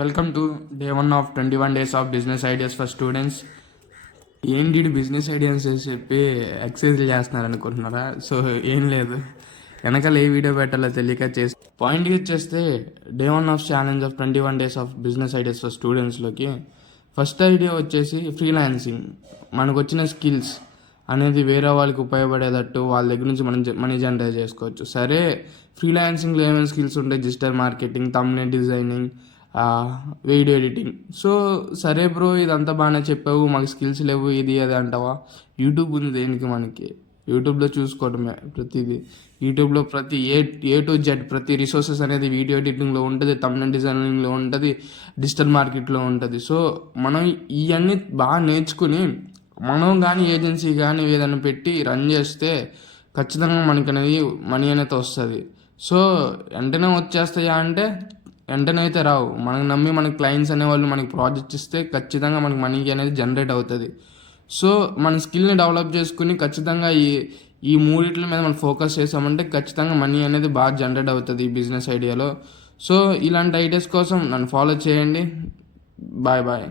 Welcome to day 1 of 21 days of business ideas for students. ఏంటి business ideas అని చెప్పి exercise చేస్తున్నారు అనుకుంటున్నారా? సో ఏం లేదు, వెనకాల ఏ వీడియో పెట్టాలో తెలియక చేసి పాయింట్కి వచ్చేస్తే day 1 of challenge of 21 days of business ideas for స్టూడెంట్స్లోకి ఫస్ట్ ఐడియా వచ్చేసి ఫ్రీలాన్సింగ్. మనకు వచ్చిన స్కిల్స్ అనేది వేరే వాళ్ళకి ఉపయోగపడేటట్టు వాళ్ళ దగ్గర నుంచి మనం మనీ జనరేట్ చేసుకోవచ్చు. సరే, ఫ్రీలాన్సింగ్లో ఏమైనా స్కిల్స్ ఉంటాయి? Digital marketing, thumbnail designing, video editing. So సరే బ్రో, ఇదంతా బాగానే చెప్పావు, మాకు స్కిల్స్ లేవు ఇది అది అంటావా? యూట్యూబ్ ఉంది దేనికి మనకి. యూట్యూబ్లో చూసుకోవడమే ప్రతిదీ. యూట్యూబ్లో ప్రతి ఏ టు జెడ్ ప్రతి రిసోర్సెస్ అనేది వీడియో ఎడిటింగ్లో ఉంటుంది, థంబ్నెయిల్ డిజైనింగ్లో ఉంటుంది, డిజిటల్ మార్కెట్లో ఉంటుంది. సో మనం ఇవన్నీ బాగా నేర్చుకుని మనం కానీ ఏజెన్సీ కానీ ఏదైనా పెట్టి రన్ చేస్తే ఖచ్చితంగా మనకి అనేది మనీ అనేది వస్తుంది. సో వెంటనే వచ్చేస్తాయా అంటే వెంటనే అయితే రావు. మనకు నమ్మి మనకి క్లయింట్స్ అనేవాళ్ళు మనకి ప్రాజెక్ట్స్ ఇస్తే ఖచ్చితంగా మనకి మనీ అనేది జనరేట్ అవుతుంది. సో మన స్కిల్ని డెవలప్ చేసుకుని ఖచ్చితంగా ఈ మూడిట్ల మీద మనం ఫోకస్ చేసామంటే ఖచ్చితంగా మనీ అనేది బాగా జనరేట్ అవుతుంది ఈ బిజినెస్ ఐడియాలో. సో ఇలాంటి ఐడియాస్ కోసం నన్ను ఫాలో చేయండి. Bye bye.